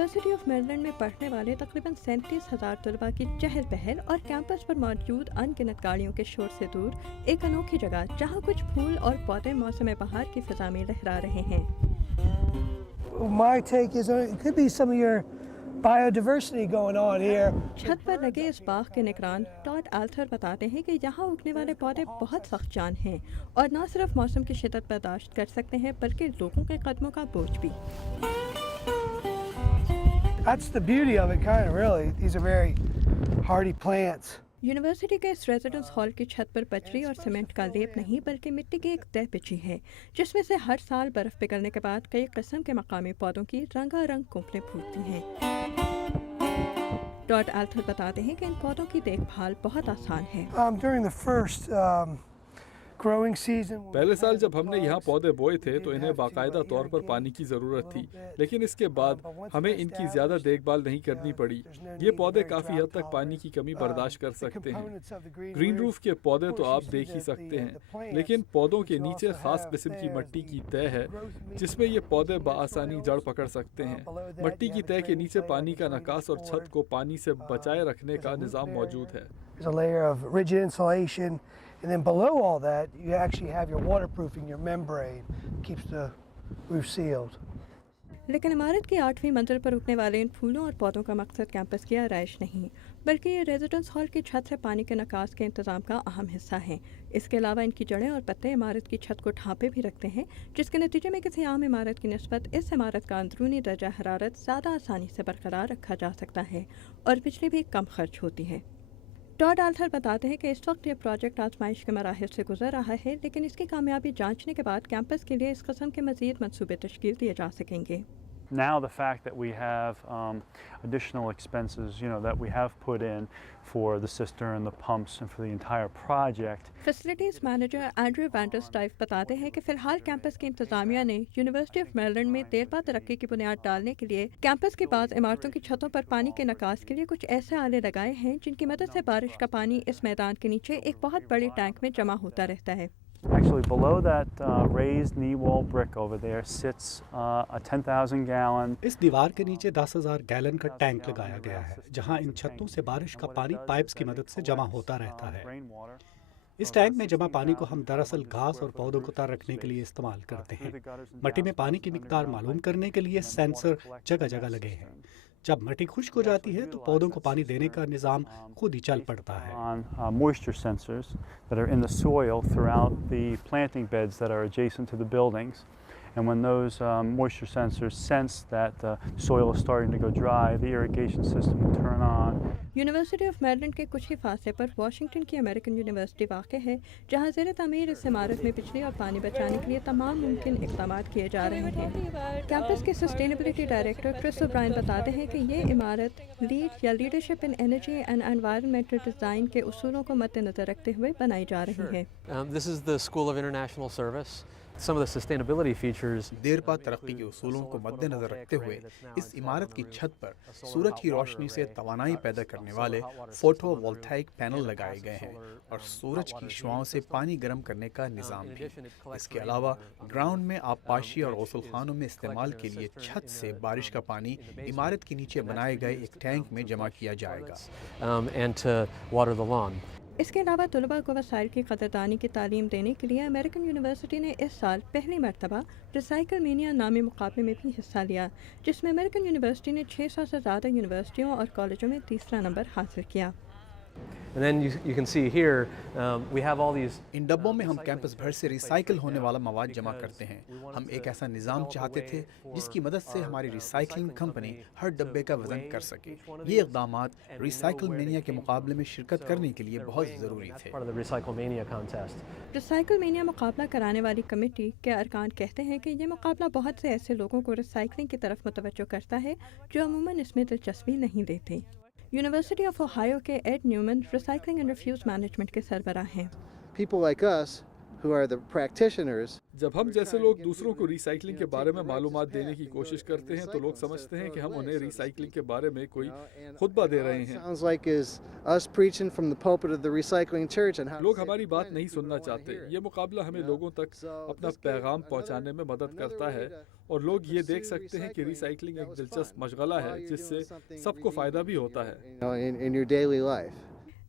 University of Maryland में पढ़ने वाले तकरीबन 37,000 तलबा की चहल पहल और कैंपस पर मौजूद अनगिनत गाड़ियों के शोर से दूर एक अनोखी जगह जहां कुछ फूल और पौधे मौसम बहार की फिजा में लहरा रहे हैं। My take is it could be some of your biodiversity going on here. छत पर लगे इस बाग के निगरान टॉड आल्थर बताते हैं कि यहाँ उगने वाले पौधे बहुत सख्त जान हैं और न सिर्फ मौसम की शिद्दत बर्दाश्त कर सकते हैं बल्कि लोगों के कदमों का बोझ भी। That's the beauty of it, kind of really. These are very hardy plants. University के इस रेजिडेंस हॉल की छत पर बजरी और सीमेंट का लेप नहीं बल्कि मिट्टी की एक तह बिछी है जिसमें से हर साल बर्फ पिघलने के बाद कई किस्म के मकामी पौधों की रंगारंग कुंपलें फूटती हैं। टॉड आल्थर बताते हैं कि इन पौधों की देखभाल बहुत आसान है। During the first growing season, पहले साल जब हमने यहाँ पौधे बोए थे तो इन्हें बाकायदा तौर पर पानी की ज़रूरत थी, लेकिन इसके बाद हमें इनकी ज़्यादा देखभाल नहीं करनी पड़ी। ये पौधे काफ़ी हद तक पानी की कमी बर्दाश्त कर सकते हैं। ग्रीन रूफ के पौधे तो आप देख ही सकते हैं, लेकिन पौधों के नीचे ख़ास किस्म की मिट्टी की तह है जिसमें ये पौधे बआसानी जड़ पकड़ सकते हैं। मिट्टी की तह के नीचे पानी का नकास और छत को पानी से बचाए रखने का निज़ाम मौजूद है। there's a layer of rigid insulation, and then below all that, you actually have your waterproofing, your membrane, keeps the roof sealed. लेकिन इमारत की 8वीं मंजिल पर उगने वाले इन फूलों और पौधों का मकसद कैंपस की आराइश नहीं बल्कि ये रेजिडेंस हॉल की छत से पानी के निकास के इंतजाम का अहम हिस्सा है। इसके अलावा इनकी जड़ें और पत्ते इमारत की छत को ढांपे भी रखते हैं जिसके नतीजे में किसी आम इमारत की निस्बत इस इमारत का अंदरूनी दर्जा हरारत ज़्यादा आसानी से बरकरार रखा जा सकता है और बिजली भी कम खर्च होती है। टॉड आल्थर बताते हैं कि इस वक्त ये प्रोजेक्ट आजमाइश के मराहिल से गुजर रहा है लेकिन इसकी कामयाबी जांचने के बाद कैंपस के लिए इस किस्म के मज़ीद मंसूबे तश्कील दिए जा सकेंगे। Now the fact that we have additional expenses, that we have put in for the cistern, the pumps, and for the entire project. Facilities manager Andrew वैंडरस्टाइफ बताते हैं कि फिलहाल कैंपस की इंतजामिया ने यूनिवर्सिटी ऑफ मेरीलैंड में देरपा तरक्की की बुनियाद डालने के लिए कैंपस के बाद इमारतों की छतों पर पानी के निकास के लिए कुछ ऐसे आले लगाए हैं जिनकी मदद से बारिश का पानी इस मैदान के नीचे एक बहुत बड़े टैंक में जमा होता रहता है। Actually, below that raised knee wall brick over there sits a 10,000 gallon. इस दीवार के नीचे 10,000 गैलन का टैंक लगाया गया है जहां इन छतों से बारिश का पानी पाइप्स की मदद से जमा होता रहता है। इस टैंक में जमा पानी को हम दरअसल घास और पौधों को तर रखने के लिए इस्तेमाल करते हैं। मिट्टी में पानी की मिकदार मालूम करने के लिए सेंसर जगह जगह लगे हैं। जब मिट्टी खुश्क हो जाती है तो पौधों को पानी देने का निज़ाम खुद ही चल पड़ता है। Moisture sensors that are in the soil throughout the planting beds that are adjacent to the buildings. And when those moisture sensors sense that the soil is starting to go dry, the irrigation system will turn on. University of Maryland के कुछ ही फासले पर Washington की American university वाक़ है जहां ज़ेर तामीर इस इमारत में बिजली और पानी बचाने के लिए तमाम मुमकिन इक़दाम किए जा रहे हैं। कैंपस के सस्टेनेबिलिटी डायरेक्टर क्रिस ओब्रायन बताते हैं कि ये इमारत leadership in energy and environmental design के उसूलों को मद्देनज़र रखते हुए बनाई जा रही है। This is the School of International Service. Some of the sustainability features. देरपा तरक्की के उसूलों को मद्देनजर रखते हुए इस इमारत की छत पर सूरज की रोशनी से तवानाई पैदा करने वाले फोटोवोल्टाइक पैनल लगाए गए हैं और सूरज की शुआओं से पानी गर्म करने का निज़ाम भी। इसके अलावा ग्राउंड में आबपाशी और गसलखानों में इस्तेमाल के लिए छत से बारिश का पानी इमारत के नीचे बनाए गए एक टैंक में जमा किया जाएगा। And to water the lawn. इसके अलावा तलबा को वसाइल की कदरदानी की तालीम देने के लिए अमेरिकन यूनिवर्सिटी ने इस साल पहली मरतबा रिसाइकल मीनिया नामी मुकाबले में भी हिस्सा लिया जिसमें अमेरिकन यूनिवर्सिटी ने 600 से ज़्यादा यूनिवर्सिटियों और कॉलेजों में तीसरा नंबर हासिल किया। And then you can see here we have all these. इन डब्बों में हम कैंपस भर से रिसाइकल होने वाला मवाद जमा करते हैं। हम एक ऐसा निज़ाम चाहते थे जिसकी मदद से हमारी रिसाइकलिंग कंपनी हर डब्बे का वजन कर सके। ये इक़दामात रिसाइकल मेनिया के मुकाबले में शिरकत करने के लिए बहुत ज़रूरी थे। Part of the Recycle Mania contest. Recycle mania मुकाबला कराने वाली कमेटी के अरकान कहते हैं कि ये मुकाबला बहुत से ऐसे लोगों को रिसाइकलिंग की तरफ मुतवज्जो करता है जो अमूमन इसमें दिलचस्पी नहीं लेते। यूनिवर्सिटी ऑफ ओहायो के Ed Newman recycling and refuse management के सरबराह हैं। People like us who are the practitioners, जब हम जैसे लोग दूसरों को रिसाइकलिंग के बारे में मालूमात देने की कोशिश करते हैं तो लोग समझते हैं कि हम उन्हें रिसाइकलिंग के बारे में कोई खुतबा दे रहे हैं। sounds like is us preaching from the pulpit of the recycling church and how लोग हमारी बात नहीं सुनना चाहते। ये मुकाबला हमें लोगों तक अपना पैगाम पहुंचाने में मदद करता है और लोग ये देख सकते हैं कि रिसाइकलिंग एक दिलचस्प मशगला है जिससे सबको फ़ायदा भी होता है। in your daily life.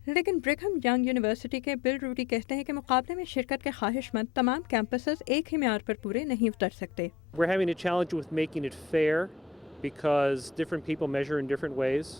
लेकिन ब्रिघम यंग यूनिवर्सिटी के बिल रूडी कहते हैं कि मुकाबले में शिरकत के ख्वाहिशमंद तमाम कैंपसेस एक ही म्यार पर पूरे नहीं उतर सकते। We're having a challenge with making it fair because different people measure in different ways.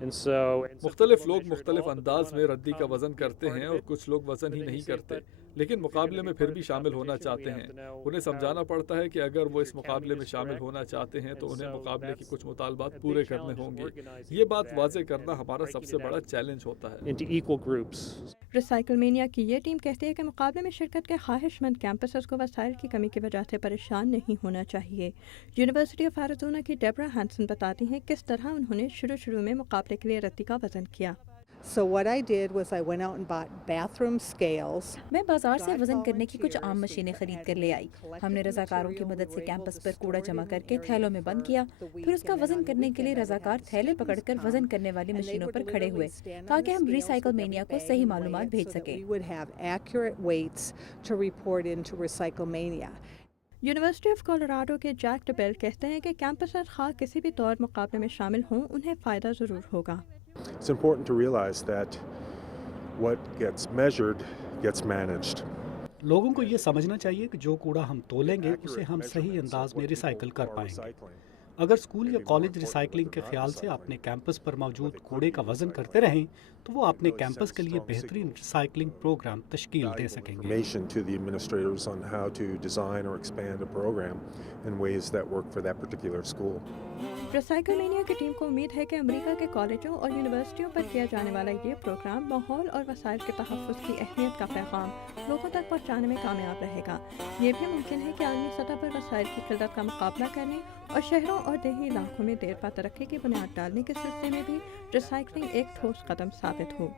And so मुख्तलिफ लोग मुख्तलिफ अंदाज में रद्दी का वज़न करते हैं और कुछ लोग वज़न ही नहीं करते, लेकिन मुकाबले में फिर भी शामिल होना चाहते हैं। उन्हें समझाना पड़ता है कि अगर वो इस मुकाबले में शामिल होना चाहते हैं तो उन्हें मुकाबले के कुछ मुतालबात पूरे करने होंगे। ये बात वाज़े करना हमारा सबसे बड़ा चैलेंज होता है। into equal groups. रिसाइकलमेनिया की ये टीम कहती है कि मुकाबले में शिरकत के ख्वाहिशमंद कैंपसेस को वसाइल की कमी की वजह से परेशान नहीं होना चाहिए। यूनिवर्सिटी ऑफ एरिज़ोना की डेबरा हैंसन बताती हैं किस तरह उन्होंने शुरू में मुकाबले के लिए रद्दी का वज़न किया। So what I did was I went out and bought bathroom scales. मैं बाजार से वजन करने की कुछ आम मशीनें खरीद कर ले आई। हमने रजाकारों की मदद से कैंपस पर कूड़ा जमा करके थैलों में बंद किया। फिर उसका वजन करने के लिए रजाकार थैले पकड़कर वजन करने वाली मशीनों पर खड़े हुए ताकि हम रिसाइकलमेनिया को सही मालूमात भेज सकें। We would have accurate weights to report into Recyclemania. University of Colorado के जैक डबेल कहते हैं कि कैंपसेस खा किसी भी तौर मुकाबले में शामिल हों उन्हें फ़ायदा ज़रूर होगा। It's important to realize that what gets measured gets managed. लोगों को ये समझना चाहिए कि जो कूड़ा हम तोलेंगे उसे हम सही अंदाज में रिसाइकल कर पाएंगे। अगर स्कूल या कॉलेज रिसाइकलिंग के ख्याल से अपने कैंपस पर मौजूद कूड़े का वजन करते रहें तो वो अपने कैंपस के लिए बेहतरीन रिसाइकलिंग प्रोग्राम तश्कील दे सकेंगे। Information to the administrators on how to design or expand a program in ways that work for that particular school. रिसाइकलमेनिया की टीम को उम्मीद है कि अमेरिका के कॉलेजों और यूनिवर्सिटियों पर किया जाने वाला ये प्रोग्राम माहौल और वसाइल के तहफ़्फ़ुज़ की अहमियत का पैगाम लोगों तक पहुँचाने में कामयाब रहेगा। ये भी मुमकिन है कि आलमी सतह पर वसाइल की किल्लत का मुकाबला करने और शहरों और देही इलाकों में देरपा तरक्की की बुनियाद डालने के सिलसिले में भी रिसाइकलिंग एक ठोस कदम साबित हो।